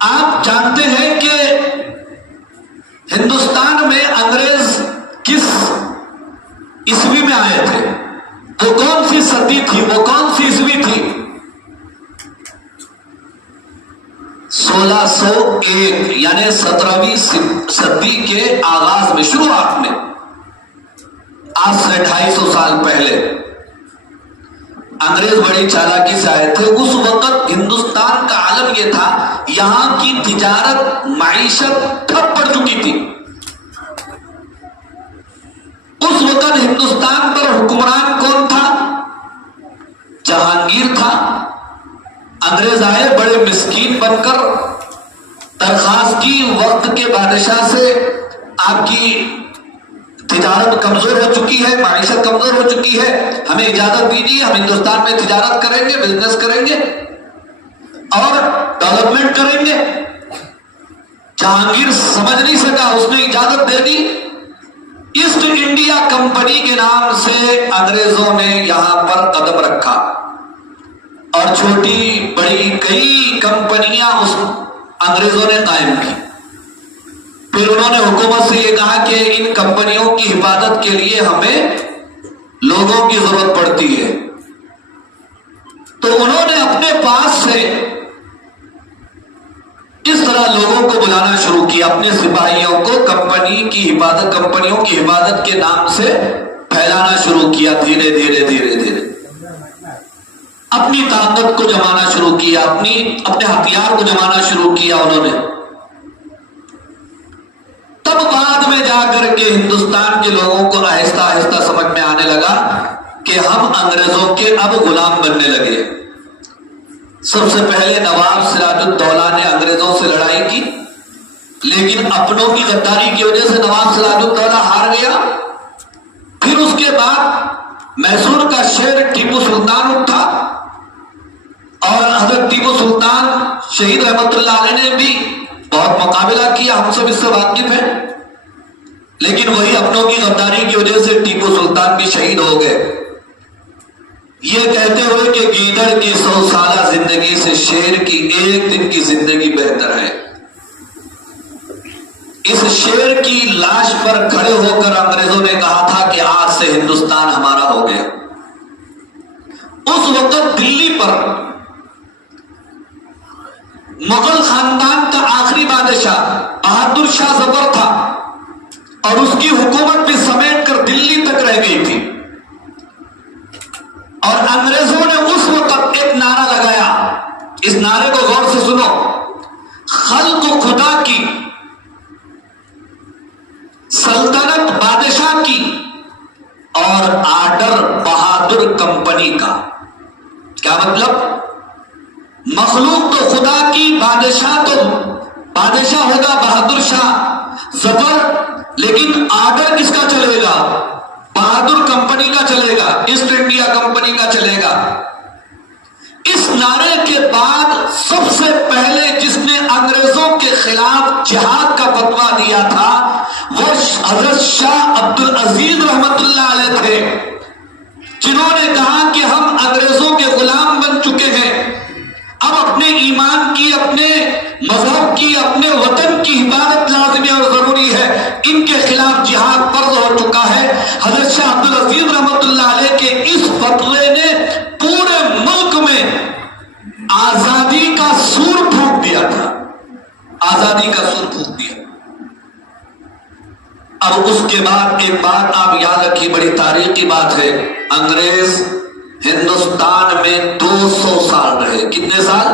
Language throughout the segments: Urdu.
آپ جانتے ہیں کہ ہندوستان میں انگریز کس عیسوی میں آئے تھے؟ وہ کون سی صدی تھی؟ وہ کون سی عیسوی تھی؟ 1601 یعنی 17ویں صدی کے آغاز میں، شروعات میں، آج سے 250 سال پہلے انگریز بڑی چالاکی سے آئے تھے۔ اس وقت ہندوستان کا عالم یہ تھا، یہاں کی تجارت معیشت ٹھپ پڑ چکی تھی۔ اس وقت ہندوستان پر حکمران کون تھا؟ جہانگیر تھا۔ انگریز آئے بڑے مسکین بن کر، درخواست کی وقت کے بادشاہ سے، آپ کی تجارت کمزور ہو چکی ہے، معیشت کمزور ہو چکی ہے، ہمیں اجازت دیجیے، ہم ہندوستان میں تجارت کریں گے، بزنس کریں گے اور ڈیولپمنٹ کریں گے۔ جہانگیر سمجھ نہیں سکا، اس نے اجازت دے دی۔ ایسٹ انڈیا کمپنی کے نام سے انگریزوں نے یہاں پر قدم رکھا اور چھوٹی بڑی کئی کمپنیاں اس انگریزوں نے قائم کی۔ پھر انہوں نے حکومت سے یہ کہا کہ ان کمپنیوں کی حفاظت کے لیے ہمیں لوگوں کی ضرورت پڑتی ہے، تو انہوں نے اپنے پاس سے اس طرح لوگوں کو بلانا شروع کیا، اپنے سپاہیوں کو کمپنیوں کی حفاظت کے نام سے پھیلانا شروع کیا، دھیرے دھیرے دھیرے دھیرے اپنی طاقت کو جمانا شروع کیا، اپنے ہتھیار کو جمانا شروع کیا انہوں نے۔ تب بعد میں جا کر کے ہندوستان کے لوگوں کو آہستہ آہستہ سمجھ میں آنے لگا کہ ہم انگریزوں کے اب غلام بننے لگے۔ سب سے پہلے نواب سراج الدولہ نے انگریزوں سے لڑائی کی، لیکن اپنوں کی غداری کی وجہ سے نواب سراج الدولہ ہار گیا۔ پھر اس کے بعد میسور کا شیر ٹیپو سلطان اٹھا، اور حضرت ٹیپو سلطان شہید رحمت اللہ علیہ نے بھی بہت مقابلہ کیا، ہم سب اس سے واقف ہیں، لیکن وہی اپنوں کی غداری کی وجہ سے ٹیپو سلطان بھی شہید ہو گئے، یہ کہتے ہوئے کہ گیدڑ کی 100 سالہ زندگی سے شیر کی ایک دن کی زندگی بہتر ہے۔ اس شیر کی لاش پر کھڑے ہو کر انگریزوں نے کہا تھا کہ آج سے ہندوستان ہمارا ہو گیا۔ اس وقت دلی پر مغل خاندان کا آخری بادشاہ بہادر شاہ ظفر تھا، اور اس کی حکومت بھی سمیٹ کر دلی تک رہ گئی تھی، اور انگریزوں نے اس وقت ایک نعرہ لگایا، اس نعرے کو غور سے سنو، خلق خدا کی، سلطنت بادشاہ کی، اور آرڈر بہادر کمپنی کا۔ کیا مطلب؟ مخلوق تو خدا کی، بادشاہ ہوگا بہادر شاہ ظفر، لیکن آرڈر کس کا چلے گا؟ بہادر کمپنی کا چلے گا، ایسٹ انڈیا کمپنی کا چلے گا۔ اس نعرے کے بعد سب سے پہلے جس نے انگریزوں کے خلاف جہاد کا فتویٰ دیا تھا وہ حضرت شاہ عبد العزیز رحمت اللہ علیہ تھے، جنہوں نے کہا کہ ہم انگریزوں کے غلام بن چکے ہیں، اب اپنے ایمان کی، اپنے مذہب کی، اپنے وطن کی حفاظت لازمی اور ضروری ہے، ان کے خلاف جہاد فرض ہو چکا ہے۔ حضرت شاہ عبد العزیز رحمت اللہ علیہ کے اس فتوے نے پورے ملک میں آزادی کا سور پھونک دیا تھا، آزادی کا سور پھونک دیا۔ اب اس کے بعد ایک بات آپ یاد رکھیے، بڑی تاریخی بات ہے، انگریز ہندوستان میں 200 سال رہے۔ کتنے سال؟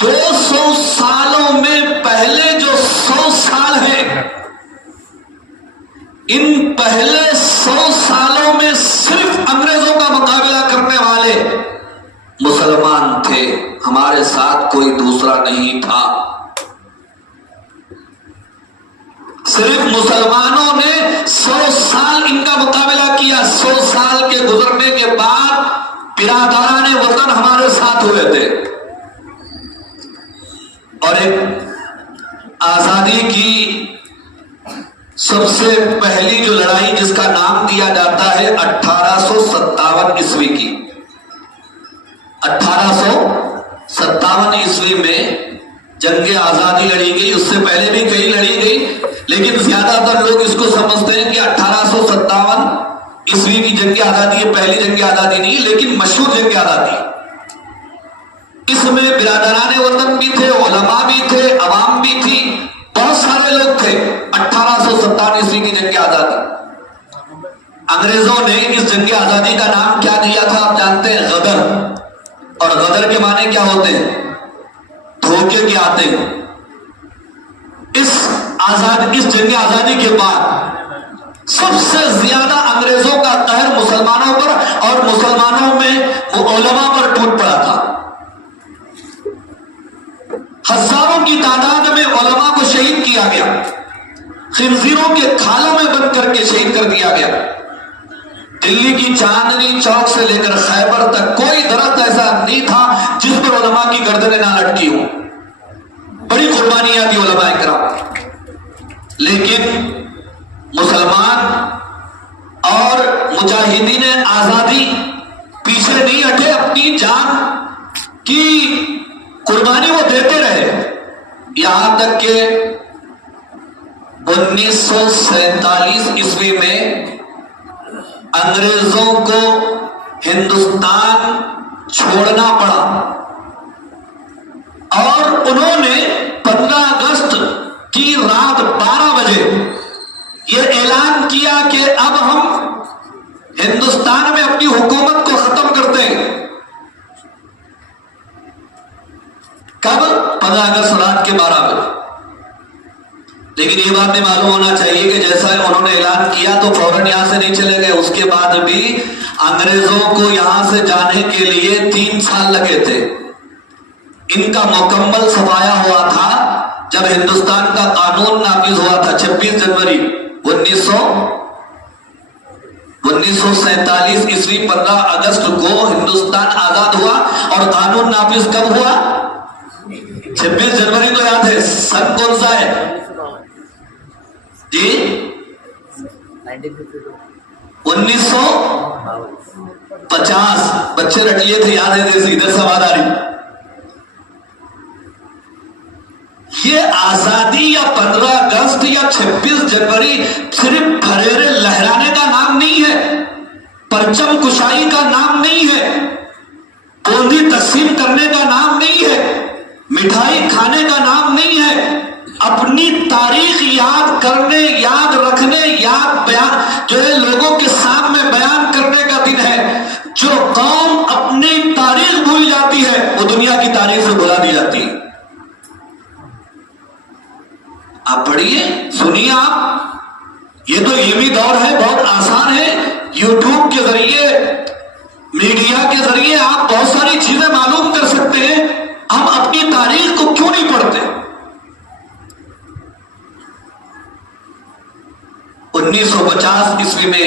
200 سالوں میں پہلے جو 100 سال ہیں، ان پہلے 100 سالوں میں صرف انگریزوں کا مقابلہ کرنے والے مسلمان تھے، ہمارے ساتھ کوئی دوسرا نہیں تھا۔ صرف مسلمانوں نے 100 سال ان کا مقابلہ کیا۔ 100 سال کے گزرنے کے بعد برادران وطن ہمارے ساتھ ہوئے تھے، اور ایک آزادی کی سب سے پہلی جو لڑائی جس کا نام دیا جاتا ہے 1857 عیسوی کی، 1857 عیسوی میں جنگ آزادی لڑی گئی، اس سے پہلے بھی کئی لڑی گئی، لیکن زیادہ تر لوگ اس کو سمجھتے ہیں کہ 1857 عیسوی کی جنگ آزادی یہ پہلی جنگ آزادی نہیں، لیکن مشہور جنگ آزادی۔ اس میں برادران وطن بھی تھے، علماء بھی تھے، عوام بھی تھی، بہت سارے لوگ تھے۔ 1857 عیسوی کی جنگ آزادی، انگریزوں نے اس جنگ آزادی کا نام کیا دیا تھا آپ جانتے ہیں؟ غدر۔ اور غدر کے معنی کیا ہوتے ہیں؟ دھوکے کے آتے ہیں۔ اس جنگ آزادی کے بعد سب سے زیادہ انگریزوں کا قہر مسلمانوں پر اور مسلمانوں میں علماء پر ٹوٹ پڑا تھا۔ ہزاروں کی تعداد میں علماء کو شہید کیا گیا، خنزیروں کے کھالوں میں بند کر کے شہید کر دیا گیا۔ دلی کی چاندنی چوک سے لے کر خیبر تک کوئی درخت ایسا نہیں تھا جس پر علماء کی گردنیں نہ لٹکی ہوں۔ بڑی قربانیاں دی علماء کرام، لیکن مسلمان اور مجاہدین آزادی پیچھے نہیں ہٹے، اپنی جان کی قربانی وہ دیتے رہے، یہاں تک کہ 1947 عیسوی میں انگریزوں کو ہندوستان چھوڑنا پڑا اور انہوں نے 15 اگست کی رات 12 بجے یہ اعلان کیا کہ اب ہم ہندوستان میں اپنی حکومت کو ختم کرتے ہیں۔ کب؟ 15 اگست رات کے 12 بجے۔ لیکن یہ بات معلوم ہونا چاہیے کہ جیسا انہوں نے اعلان کیا تو فوراً یہاں سے نہیں چلے گئے، اس کے بعد بھی انگریزوں کو یہاں سے جانے کے لیے 3 سال لگے تھے۔ ان کا مکمل صفایا ہوا تھا جب ہندوستان کا قانون نافذ ہوا تھا 26 جنوری 1947 عیسوی۔ 15 اگست کو ہندوستان آزاد ہوا اور قانون نافذ کب ہوا؟ 26 جنوری تو یاد ہے، سن کون سا ہے جی؟ 1950۔ بچے رٹ لیے تھے، یاد ہے؟ جیسے ادھر سوال آ رہی۔ یہ آزادی یا 15 اگست یا 26 جنوری صرف پھریرے لہرانے کا نام نہیں ہے، پرچم کشائی کا نام نہیں ہے، پوندی تقسیم کرنے کا نام نہیں ہے، مٹھائی کھانے کا نام نہیں ہے۔ اپنی تاریخ یاد کرنے، یاد رکھنے، یاد بیان جو ہے لوگوں کے سامنے بیان کرنے کا دن ہے۔ جو قوم اپنی تاریخ بھول جاتی ہے وہ دنیا کی تاریخ سے بھلا دی جاتی ہے۔ آپ پڑھیے، سنیے، آپ یہ تو علمی دور ہے، بہت آسان ہے، یوٹیوب کے ذریعے، میڈیا کے ذریعے آپ بہت ساری چیزیں معلوم کر سکتے ہیں۔ ہم اپنی تاریخ کو کیوں نہیں پڑھتے؟ 1950 عیسوی میں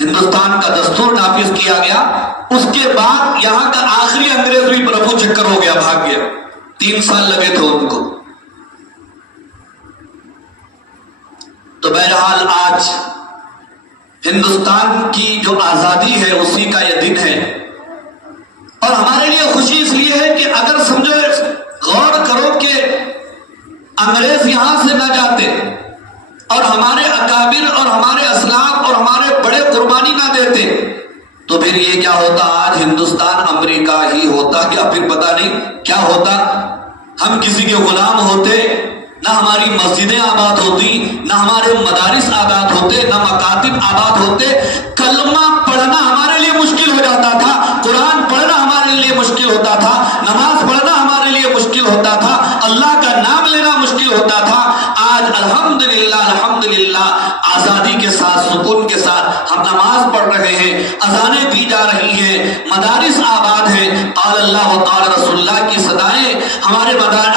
ہندوستان کا دستور نافذ کیا گیا۔ اس کے بعد یہاں کا آخری انگریز بھی پربھو چکر ہو گیا، بھاگ گیا۔ 3 سال لگے تھے ان کو۔ تو بہرحال آج ہندوستان کی جو آزادی ہے اسی کا یہ دن ہے، اور ہمارے لیے خوشی اس لیے ہے کہ اگر سمجھو، غور کرو کہ انگریز یہاں سے نہ جاتے اور ہمارے اکابر اور ہمارے اسلاف اور ہمارے بڑے قربانی نہ دیتے تو پھر یہ کیا ہوتا؟ آج ہندوستان امریکہ ہی ہوتا، یا پھر پتہ نہیں کیا ہوتا۔ ہم کسی کے غلام ہوتے، نہ ہماری مسجدیں آباد ہوتی، نہ ہمارے مدارس آباد ہوتے، نہ مکاتب آباد ہوتے۔ کلمہ پڑھنا ہمارے لیے مشکل ہو جاتا تھا، قرآن پڑھنا ہمارے لیے مشکل ہوتا تھا، نماز پڑھنا ہمارے لیے مشکل ہوتا تھا، اللہ کا نام لینا مشکل ہوتا تھا۔ آج الحمدللہ آزادی کے ساتھ، سکون کے ساتھ ہم نماز پڑھ رہے ہیں، اذانیں دی جا رہی ہیں، مدارس آباد ہیں، قال اللہ و قال رسول اللہ کی صدائیں ہمارے مدارس